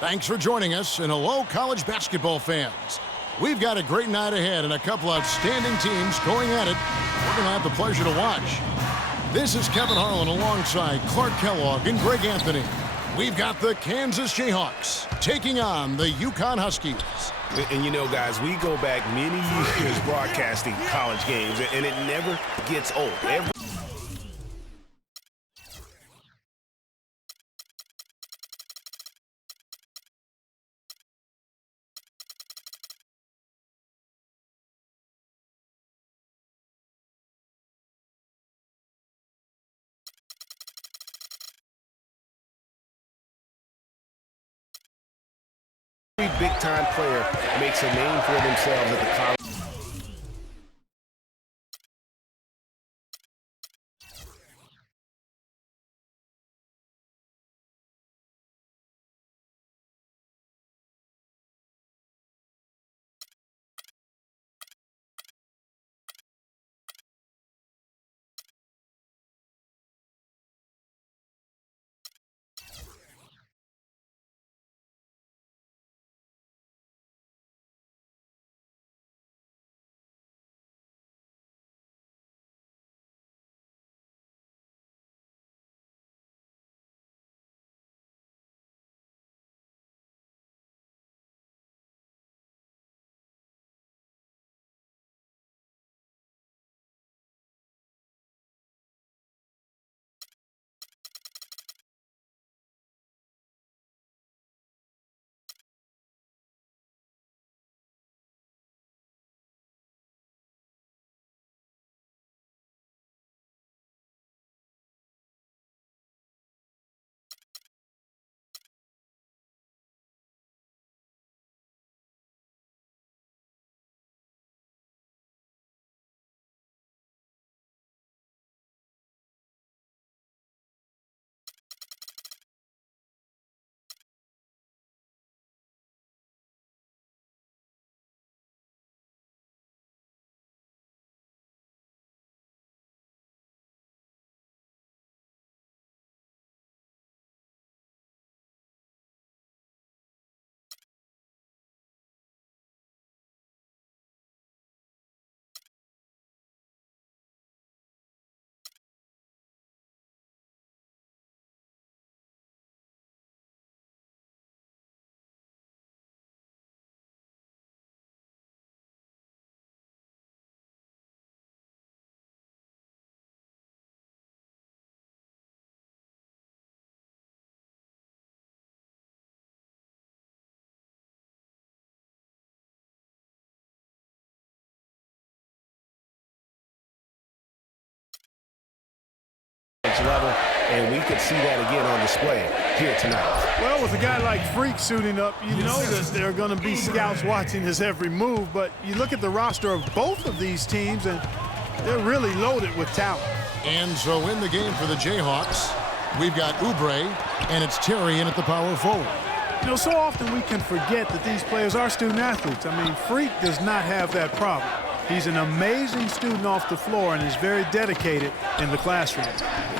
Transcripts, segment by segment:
Thanks for joining us, and hello, college basketball fans. We've got a great night ahead and a couple outstanding teams going at it. We're going to have the pleasure to watch. This is Kevin Harlan alongside Clark Kellogg and Greg Anthony. We've got the Kansas Jayhawks taking on the UConn Huskies. And you know, guys, we go back many years broadcasting college games, and it never gets old. Every big-time player makes a name for themselves at the college. Level, and we could see that again on display here tonight. Well, with a guy like Freak suiting up, you know that there are going to be scouts watching his every move, but you look at the roster of both of these teams, and they're really loaded with talent. And so in the game for the Jayhawks, we've got Oubre, and it's Terry in at the power forward. You know, so often we can forget that these players are student athletes. I mean, Freak does not have that problem. He's an amazing student off the floor and is very dedicated in the classroom.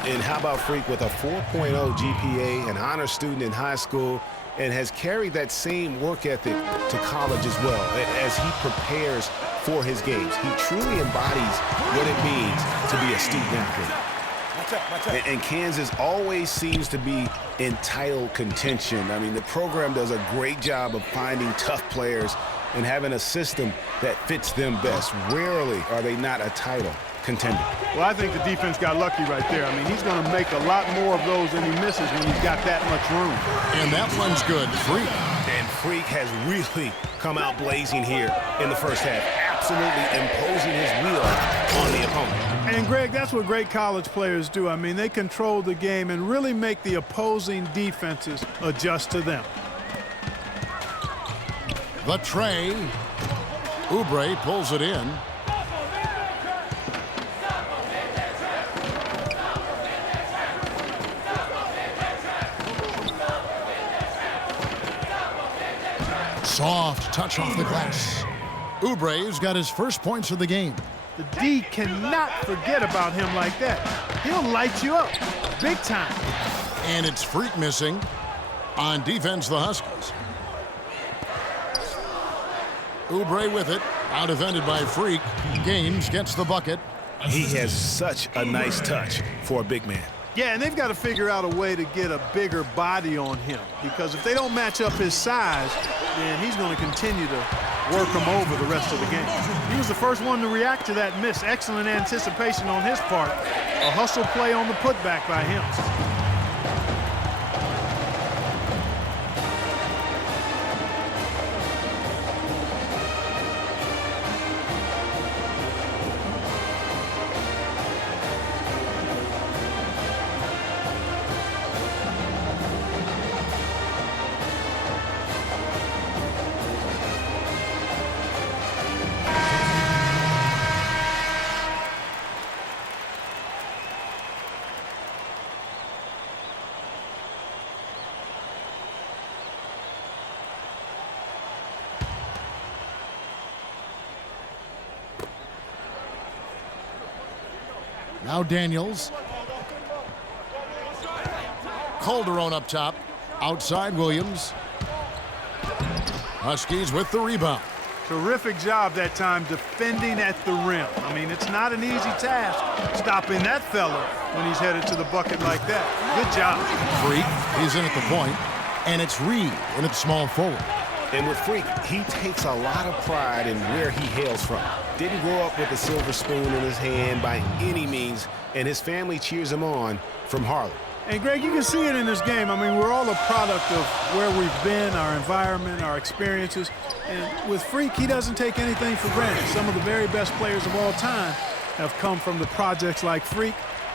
And how about Freak with a 4.0 GPA, an honor student in high school, and has carried that same work ethic to college as well as he prepares for his games. He truly embodies what it means to be a student athlete. And Kansas always seems to be in title contention. I mean, the program does a great job of finding tough players and having a system that fits them best. Rarely are they not a title contender. Well, I think the defense got lucky right there. I mean, he's going to make a lot more of those than he misses when he's got that much room. And that one's good. Freak. And Freak has really come out blazing here in the first half, absolutely imposing his will on the opponent. And, Greg, that's what great college players do. I mean, they control the game and really make the opposing defenses adjust to them. The tray. Oubre pulls it in. Soft touch off the glass. Oubre's got his first points of the game. The D cannot forget about him like that. He'll light you up big time. And it's Freak missing. On defense, the Huskies. Oubre with it. Now defended by Freak. Gaines gets the bucket. He has such a nice touch for a big man. Yeah, and they've got to figure out a way to get a bigger body on him, because if they don't match up his size, then he's going to continue to work him over the rest of the game. He was the first one to react to that miss. Excellent anticipation on his part. A hustle play on the putback by him. Now Daniels. Calderon up top. Outside Williams. Huskies with the rebound. Terrific job that time defending at the rim. I mean, it's not an easy task stopping that fella when he's headed to the bucket like that. Good job. Freak, he's in at the point, and it's Reed in at small forward. And with Freak, he takes a lot of pride in where he hails from. Didn't grow up with a silver spoon in his hand by any means, and his family cheers him on from Harlem. And, Greg, you can see it in this game. I mean, we're all a product of where we've been, our environment, our experiences. And with Freak, he doesn't take anything for granted. Some of the very best players of all time have come from the projects like Freak,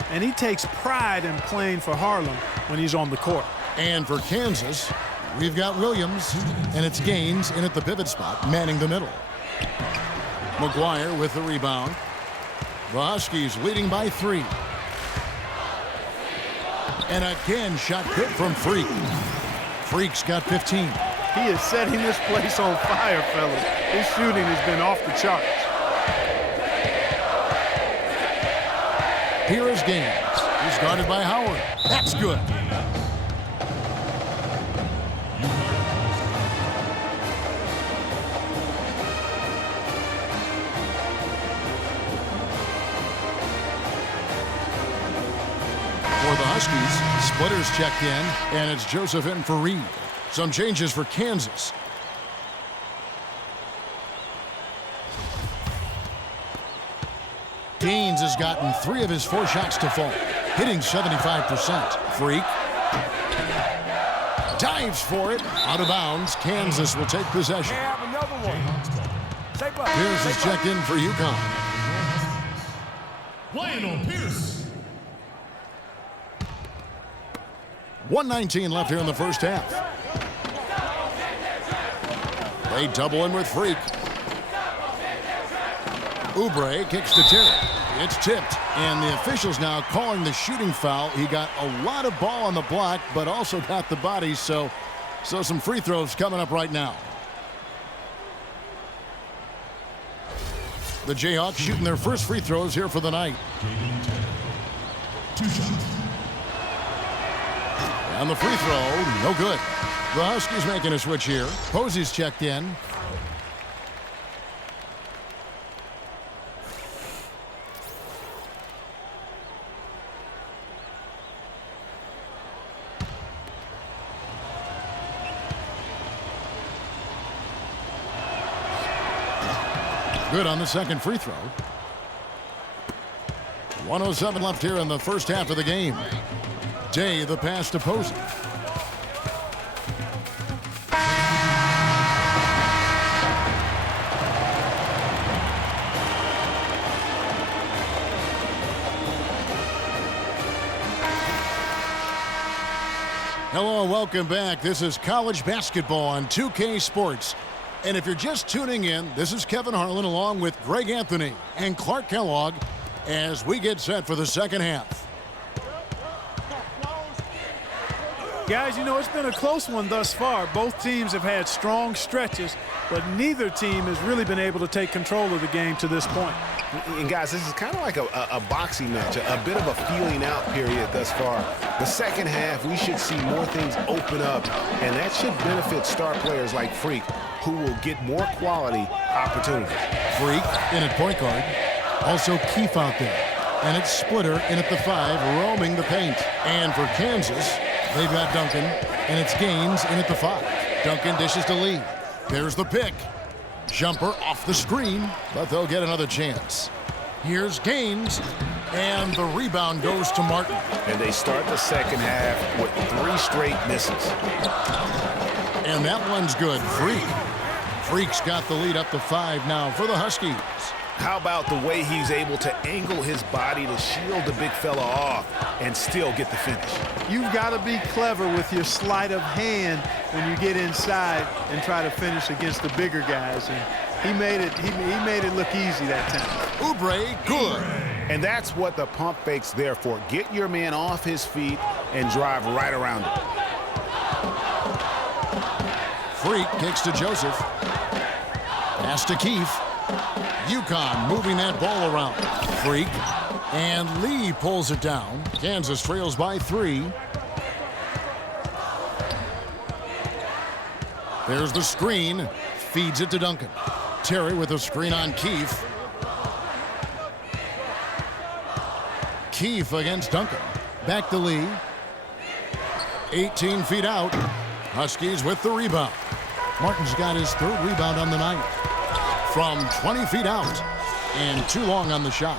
and he takes pride in playing for Harlem when he's on the court. And for Kansas, we've got Williams, and it's Gaines in at the pivot spot, manning the middle. McGuire with the rebound. The Huskies leading by 3. And again, shot good from Freak. Freak's got 15. He is setting this place on fire, fellas. His shooting has been off the charts. Here is Gaines. He's guarded by Howard. That's good. For the Huskies, Splitters checked in, and it's Joseph in for Reed. Some changes for Kansas. Gaines has gotten 3 of his 4 shots to fall, hitting 75%. Freak dives for it, out of bounds. Kansas will take possession. Pierce is checked in for UConn. Lionel Pierce. 1:19 left here in the first half. They double in with Freak. Oubre kicks to Terry. It's tipped, and the officials now calling the shooting foul. He got a lot of ball on the block, but also got the body, so some free throws coming up right now. The Jayhawks shooting their first free throws here for the night. 2 shots. And the free throw, no good. The Huskies making a switch here. Posey's checked in. Good on the second free throw. 1:07 left here in the first half of the game. Day, the pass to Posey. Hello and welcome back. This is college basketball on 2K Sports. And if you're just tuning in, this is Kevin Harlan along with Greg Anthony and Clark Kellogg as we get set for the second half. Guys, you know, it's been a close one thus far. Both teams have had strong stretches, but neither team has really been able to take control of the game to this point. And guys, this is kind of like a boxing match, a bit of a feeling out period thus far. The second half, we should see more things open up, and that should benefit star players like Freak, who will get more quality opportunities. Freak in at point guard. Also Keefe out there. And it's Splitter in at the 5, roaming the paint. And for Kansas, they've got Duncan, and it's Gaines in at the 5. Duncan dishes to Lee. There's the pick. Jumper off the screen, but they'll get another chance. Here's Gaines, and the rebound goes to Martin. And they start the second half with 3 straight misses. And that one's good. Freak's got the lead up to 5 now for the Huskies. How about the way he's able to angle his body to shield the big fella off and still get the finish? You've got to be clever with your sleight of hand when you get inside and try to finish against the bigger guys. And he made it look easy that time. Oubre, good. And that's what the pump fake's there for. Get your man off his feet and drive right around him. Freak kicks to Joseph. Pass to Keefe. UConn moving that ball around. Freak. And Lee pulls it down. Kansas trails by 3. There's the screen. Feeds it to Duncan. Terry with a screen on Keefe. Keefe against Duncan. Back to Lee. 18 feet out. Huskies with the rebound. Martin's got his 3rd rebound on the night. From 20 feet out. And too long on the shot.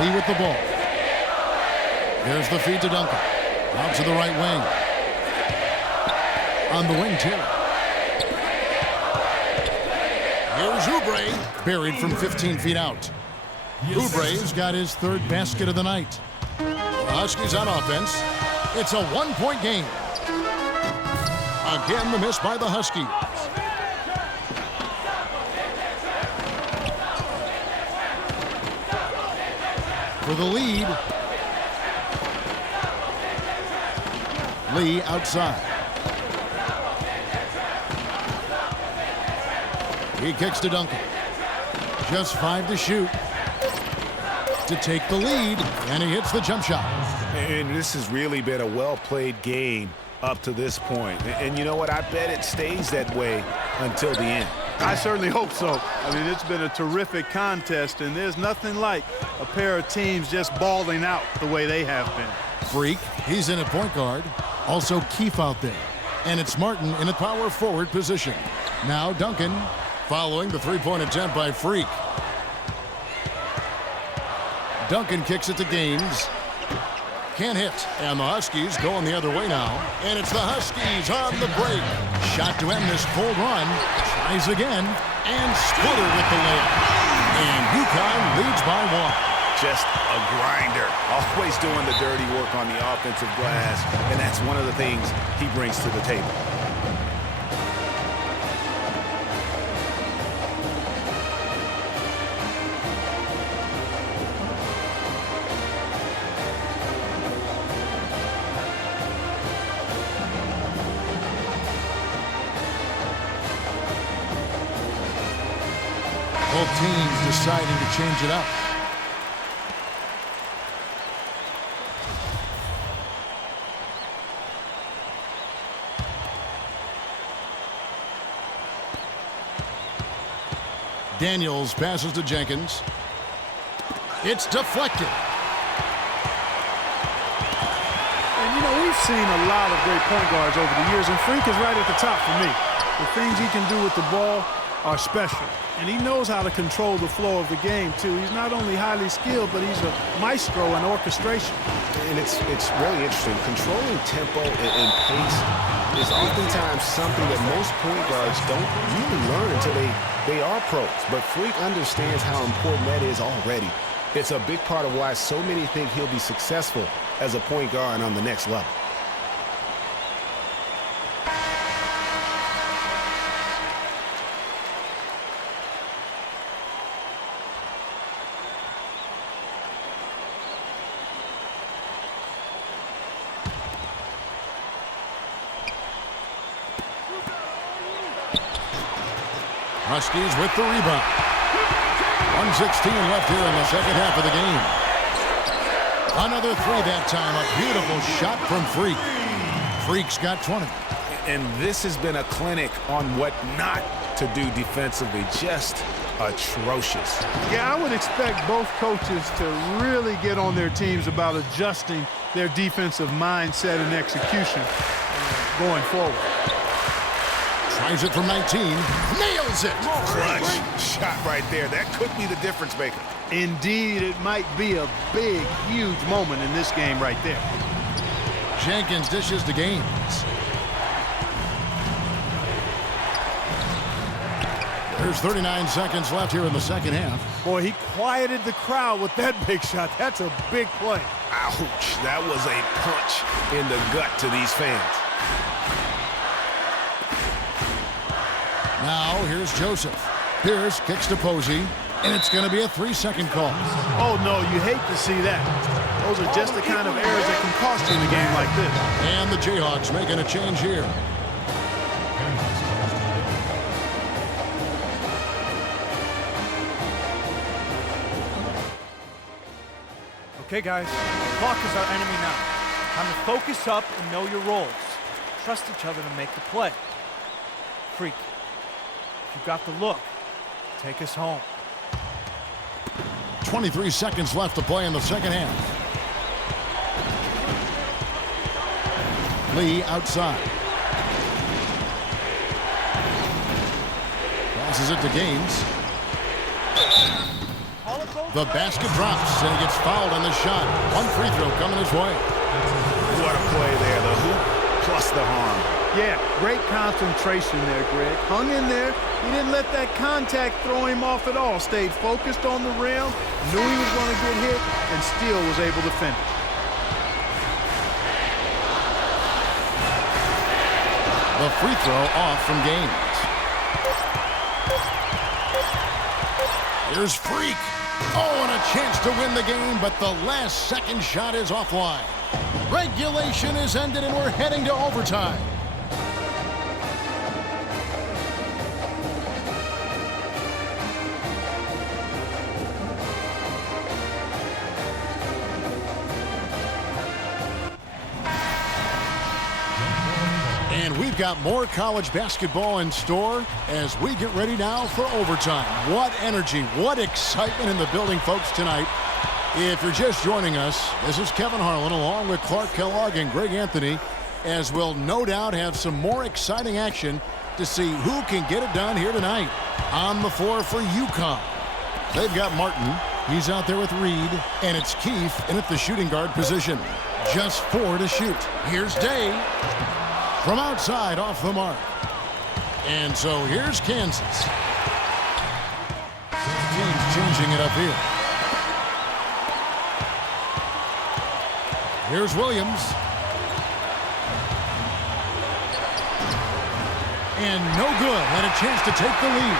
Lee with the ball. There's the feed to Duncan. Out to the right wing. On the wing, Terry. Here's Oubre. Buried from 15 feet out. Oubre's got his 3rd basket of the night. The Huskies on offense. It's a 1-point game. Again, the miss by the Huskies. For the lead. Lee outside. He kicks to Duncan. Just 5 to shoot. To take the lead, and he hits the jump shot. And this has really been a well-played game up to this point. And you know what? I bet it stays that way until the end. I certainly hope so. I mean, it's been a terrific contest, and there's nothing like a pair of teams just balling out the way they have been. Freak, he's in at point guard. Also Keefe out there. And it's Martin in a power forward position. Now Duncan following the 3-point attempt by Freak. Duncan kicks it to Gaines. Can't hit. And the Huskies going the other way now. And it's the Huskies on the break. Shot to end this full run. Tries again. And Splitter with the layup. And UConn leads by 1. Just a grinder. Always doing the dirty work on the offensive glass. And that's one of the things he brings to the table. Both teams deciding to change it up. Daniels passes to Jenkins. It's deflected. And, you know, we've seen a lot of great point guards over the years, and Freak is right at the top for me. The things he can do with the ball are special. And he knows how to control the flow of the game, too. He's not only highly skilled, but he's a maestro in orchestration. And it's really interesting. Controlling tempo and pace is oftentimes something that most point guards don't really learn until they are pros. But Freak understands how important that is already. It's a big part of why so many think he'll be successful as a point guard on the next level. Huskies with the rebound. 1:16 left here in the second half of the game. Another three that time. A beautiful shot from Freak. Freak's got 20. And this has been a clinic on what not to do defensively. Just atrocious. Yeah, I would expect both coaches to really get on their teams about adjusting their defensive mindset and execution going forward. Tries it from 19. Nails it. Clutch shot right there. That could be the difference maker. Indeed, it might be a big, huge moment in this game right there. Jenkins dishes to Gaines. There's 39 seconds left here in the second half. Boy, he quieted the crowd with that big shot. That's a big play. Ouch. That was a punch in the gut to these fans. Now, here's Joseph. Pierce kicks to Posey, and it's going to be a 3-second call. Oh, no, you hate to see that. Those are just the kind of errors that can cost you in a game like this. And the Jayhawks making a change here. Okay, guys, the clock is our enemy now. Time to focus up and know your roles. Trust each other to make the play. Freak, if you've got the look, take us home. 23 seconds left to play in the second half. Lee outside. Passes it to Gaines. The basket drops, and he gets fouled on the shot. One free throw coming his way. What a play there. The hoop plus the harm. Yeah, great concentration there, Greg. Hung in there. He didn't let that contact throw him off at all. Stayed focused on the rim, knew he was going to get hit, and still was able to finish. The free throw off from Gaines. Here's Freak. Oh, and a chance to win the game, but the last second shot is offline. Regulation is ended, and we're heading to overtime. And we've got more college basketball in store as we get ready now for overtime. What energy, what excitement in the building, folks, tonight. If you're just joining us, this is Kevin Harlan along with Clark Kellogg and Greg Anthony, as we'll no doubt have some more exciting action to see who can get it done here tonight. On the floor for UConn, they've got Martin. He's out there with Reed, and it's Keefe in at the shooting guard position. Just 4 to shoot. Here's Day. From outside, off the mark. And so here's Kansas. Team's changing it up here. Here's Williams. And no good. Had a chance to take the lead.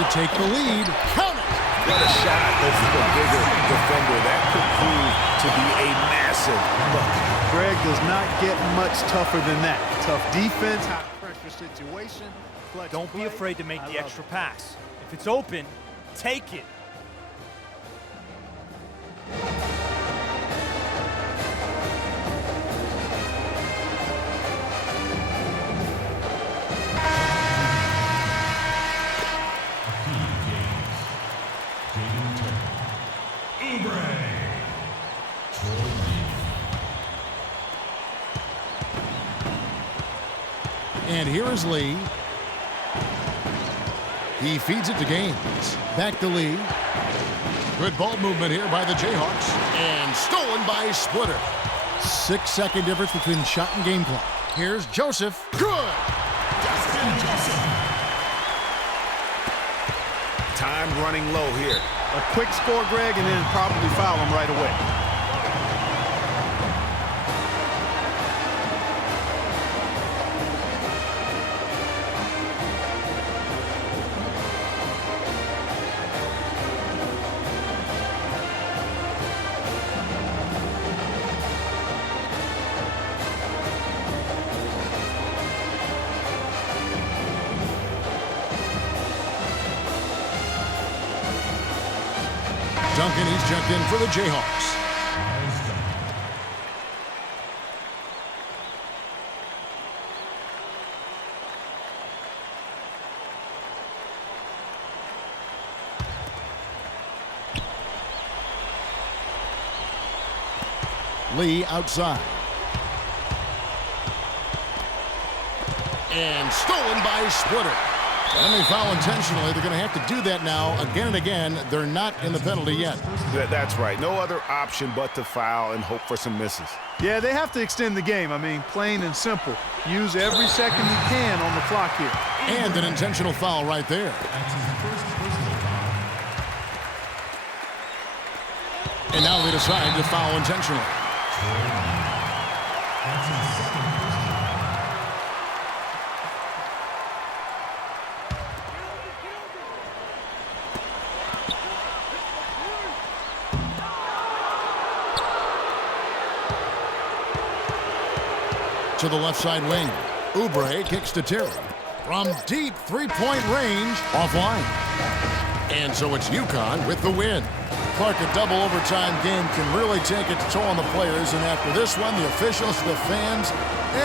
To take the lead. Count it. What a shot over the bigger defender. That could prove to be a massive look. Greg does not get much tougher than that. Tough defense, high pressure situation. Don't be afraid to make the extra pass. If it's open, take it. And here is Lee. He feeds it to Gaines. Back to Lee. Good ball movement here by the Jayhawks. And stolen by Splitter. 6-second difference between shot and game clock. Here's Joseph. Good! Time running low here. A quick score, Greg, and then probably foul him right away. Duncan, he's checked in for the Jayhawks. Lee outside. And stolen by Splitter. And they foul intentionally. They're going to have to do that now again and again. They're not in the penalty yet. That's right. No other option but to foul and hope for some misses. Yeah, they have to extend the game. I mean, plain and simple. Use every second you can on the clock here. And an intentional foul right there. And now they decide to foul intentionally. To the left side wing. Oubre kicks to Terry. From deep three-point range, offline. And so it's UConn with the win. Clark, a double overtime game can really take its toll on the players. And after this one, the officials, the fans,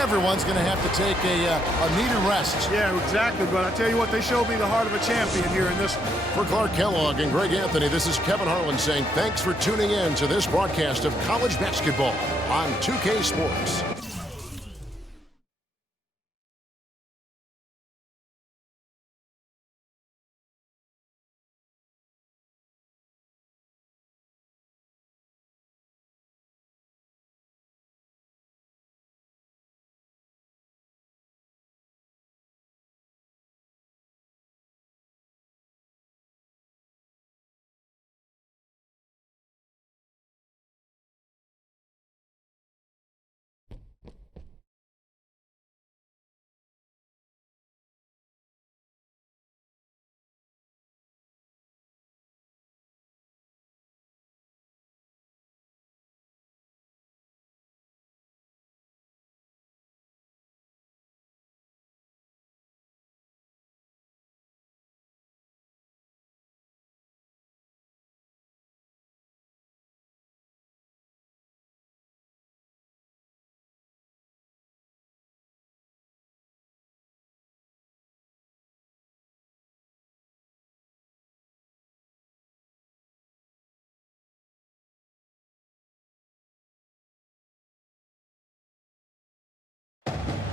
everyone's going to have to take a needed rest. Yeah, exactly. But I tell you what, they showed me the heart of a champion here in this one. For Clark Kellogg and Greg Anthony, this is Kevin Harlan saying thanks for tuning in to this broadcast of college basketball on 2K Sports.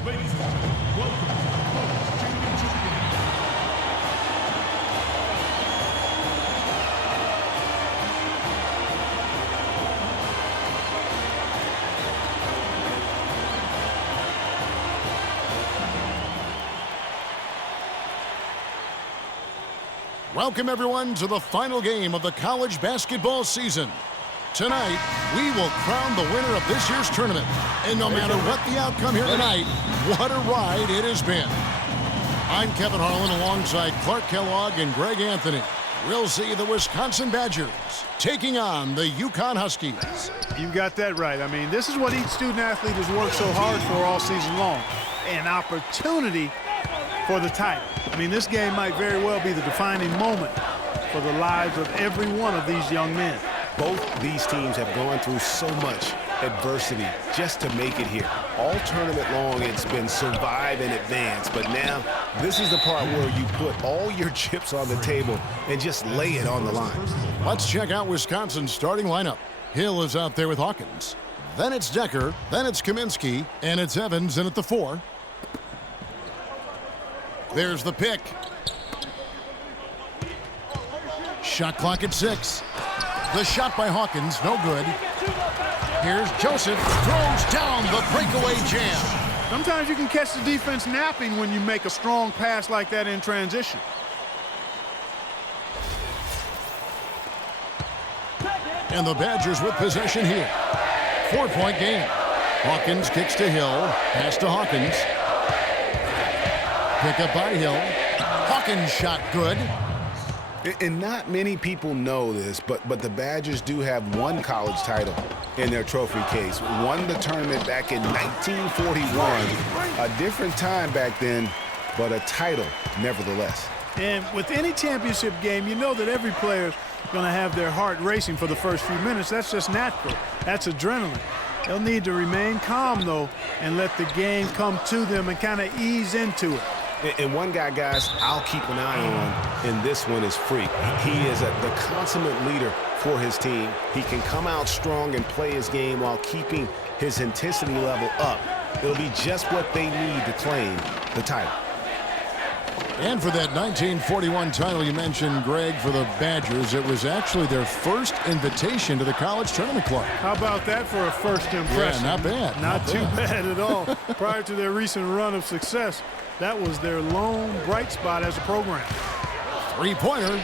Ladies and gentlemen, welcome to the College Championship game. Welcome, everyone, to the final game of the college basketball season. Tonight, we will crown the winner of this year's tournament. And no matter what the outcome here tonight, what a ride it has been. I'm Kevin Harlan alongside Clark Kellogg and Greg Anthony. We'll see the Wisconsin Badgers taking on the UConn Huskies. You got that right. I mean, this is what each student athlete has worked so hard for all season long. An opportunity for the title. I mean, this game might very well be the defining moment for the lives of every one of these young men. Both these teams have gone through so much adversity just to make it here. All tournament long, it's been survive and advance. But now, this is the part where you put all your chips on the table and just lay it on the line. Let's check out Wisconsin's starting lineup. Hill is out there with Hawkins. Then it's Decker. Then it's Kaminsky. And it's Evans in at the 4. There's the pick. Shot clock at 6. The shot by Hawkins, no good. Here's Joseph, throws down the breakaway jam. Sometimes you can catch the defense napping when you make a strong pass like that in transition. And the Badgers with possession here. 4-point game. Hawkins kicks to Hill, pass to Hawkins. Pick up by Hill. Hawkins shot good. And not many people know this, but the Badgers do have one college title in their trophy case. Won the tournament back in 1941. A different time back then, but a title nevertheless. And with any championship game, you know that every player going to have their heart racing for the first few minutes. That's just natural. That's adrenaline. They'll need to remain calm, though, and let the game come to them and kind of ease into it. And one guy, guys, I'll keep an eye on in this one is Freak. He is the consummate leader for his team. He can come out strong and play his game while keeping his intensity level up. It'll be just what they need to claim the title. And for that 1941 title you mentioned, Greg, for the Badgers, it was actually their first invitation to the College Tournament Club. How about that for a first impression? Yeah, not bad. Not too bad at all. Prior to their recent run of success, that was their lone bright spot as a program. Three-pointer,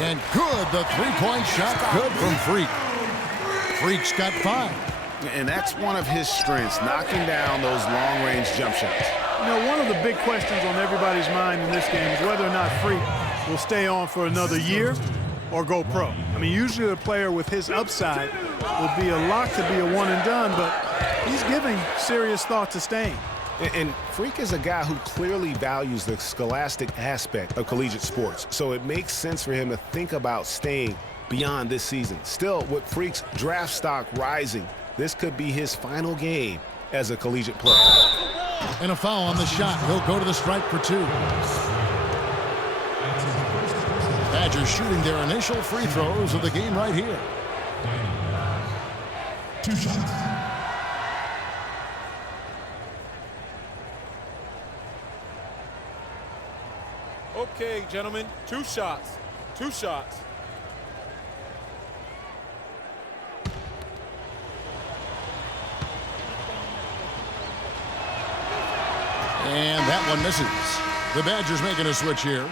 and good. The three-point shot good from Freak. Freak's got 5. And that's one of his strengths, knocking down those long-range jump shots. You know, one of the big questions on everybody's mind in this game is whether or not Freak will stay on for another year or go pro. I mean, usually a player with his upside will be a lock to be a one-and-done, but he's giving serious thought to staying. And Freak is a guy who clearly values the scholastic aspect of collegiate sports, so it makes sense for him to think about staying beyond this season. Still, with Freak's draft stock rising, this could be his final game as a collegiate player. And a foul on the shot. He'll go to the stripe for 2. Badgers shooting their initial free throws of the game right here. 2 shots. Okay, gentlemen, 2 shots. 2 shots. And that one misses. The Badgers making a switch here.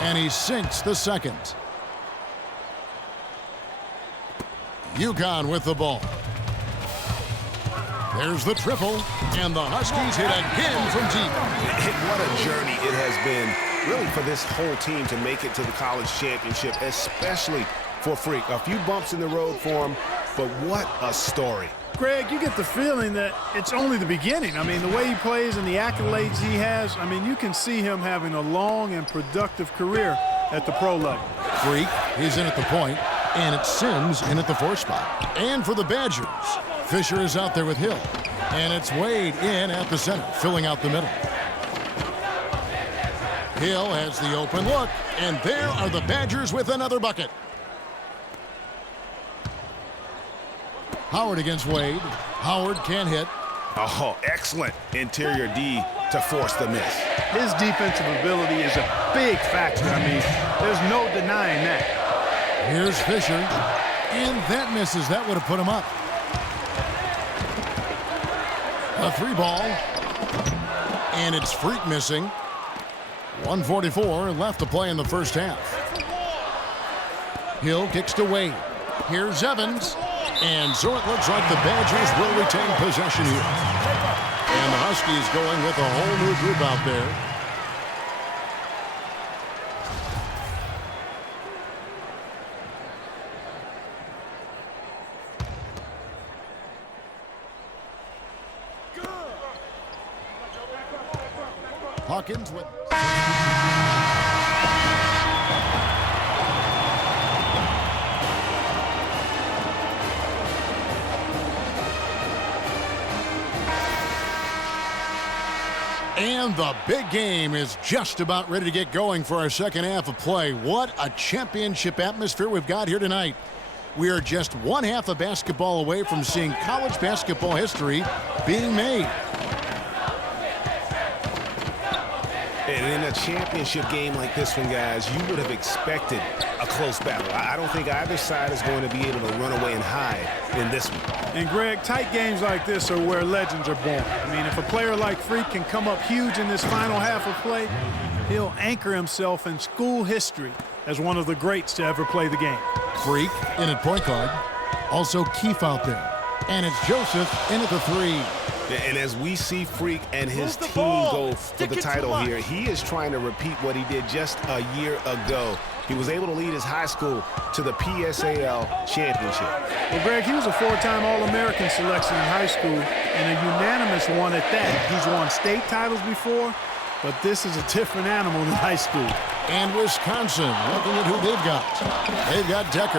And he sinks the second. UConn with the ball. There's the triple, and the Huskies hit again from deep. What a journey it has been, really, for this whole team to make it to the college championship, especially for Freak. A few bumps in the road for him, but what a story. Greg, you get the feeling that it's only the beginning. I mean, the way he plays and the accolades he has, I mean, you can see him having a long and productive career at the pro level. Freak, he's in at the point, and it's Sims in at the 4 spot. And for the Badgers, Fisher is out there with Hill, and it's Wade in at the center, filling out the middle. Hill has the open look, and there are the Badgers with another bucket. Howard against Wade. Howard can't hit. Oh, excellent interior D to force the miss. His defensive ability is a big factor. I mean, there's no denying that. Here's Fisher, and that misses. That would have put him up. A 3 ball, and it's Freak missing. 1:44 left to play in the first half. Hill kicks to Wade. Here's Evans, and so it looks like the Badgers will retain possession here. And the Huskies going with a whole new group out there. Hawkins with... And the big game is just about ready to get going for our second half of play. What a championship atmosphere we've got here tonight. We are just one half of basketball away from seeing college basketball history being made. And in a championship game like this one, guys, you would have expected a close battle. I don't think either side is going to be able to run away and hide in this one. And, Greg, tight games like this are where legends are born. I mean, if a player like Freak can come up huge in this final half of play, he'll anchor himself in school history as one of the greats to ever play the game. Freak in at point guard. Also Keefe out there. And it's Joseph in at the 3. And as we see Freak and his Move the team ball. go for Stick the it too title much. here, he is trying to repeat what he did just a year ago. He was able to lead his high school to the PSAL championship. Well, Greg, he was a 4-time All-American selection in high school and a unanimous one at that. He's won state titles before, but this is a different animal than high school. And Wisconsin, looking at who they've got. They've got Decker.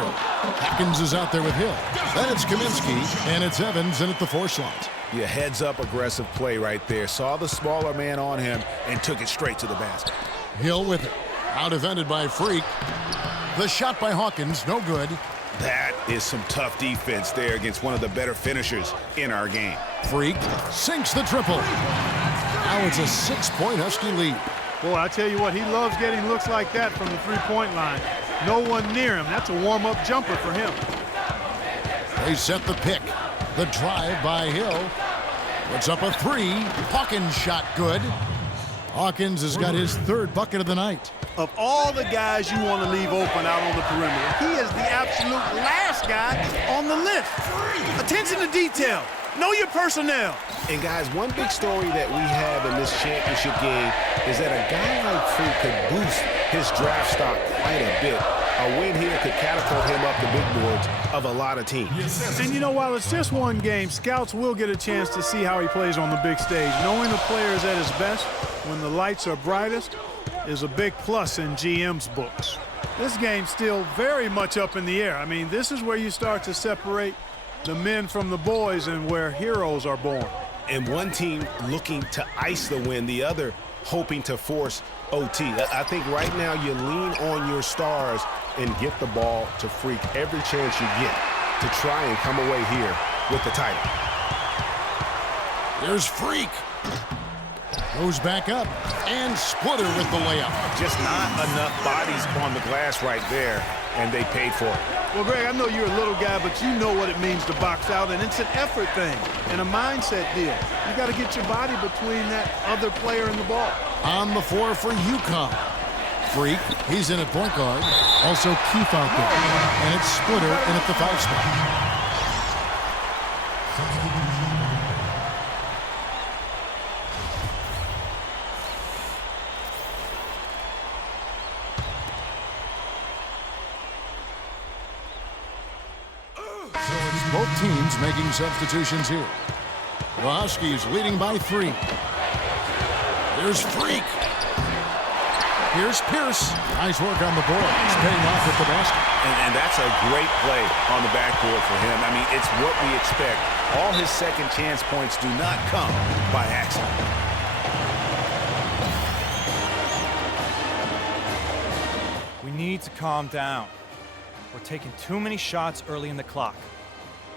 Atkins is out there with Hill. Then it's Kaminsky, and it's Evans in at the 4 slot. Yeah, heads-up aggressive play right there. Saw the smaller man on him and took it straight to the basket. Hill with it. Out defended by Freak. The shot by Hawkins, no good. That is some tough defense there against one of the better finishers in our game. Freak sinks the triple. Now it's a 6-point Husky lead. Boy, I tell you what, he loves getting looks like that from the three-point line. No one near him. That's a warm-up jumper for him. They set the pick. The drive by Hill. Puts up a 3. Hawkins shot good. Hawkins has got his 3rd bucket of the night. Of all the guys you want to leave open out on the perimeter, he is the absolute last guy on the list. Attention to detail. Know your personnel. And guys, one big story that we have in this championship game is that a guy like Freak could boost his draft stock quite a bit. A win here could catapult him up the big boards of a lot of teams. And you know, while it's just one game, scouts will get a chance to see how he plays on the big stage. Knowing the player is at his best when the lights are brightest is a big plus in GM's books. This game's still very much up in the air. I mean, this is where you start to separate the men from the boys and where heroes are born. And one team looking to ice the win, the other hoping to force OT. I think right now you lean on your stars and get the ball to Freak every chance you get to try and come away here with the title. Here's Freak. Goes back up, and Splitter with the layup. Just not enough bodies on the glass right there, and they paid for it. Well, Greg, I know you're a little guy, but you know what it means to box out, and it's an effort thing and a mindset deal. You got to get your body between that other player and the ball. On the floor for UConn. Freak, he's in at point guard. Also Keefe out there. And it's Splitter in at the 5 spot. Both teams making substitutions here. The Huskies leading by 3. Here's Freak. Here's Pierce. Nice work on the board. He's paying off at the basket. And that's a great play on the backboard for him. I mean, it's what we expect. All his second chance points do not come by accident. We need to calm down. We're taking too many shots early in the clock.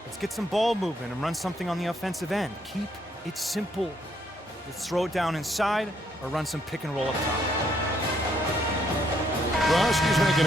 Let's get some ball movement and run something on the offensive end. Keep it simple. Let's throw it down inside or run some pick and roll up top. The Huskies making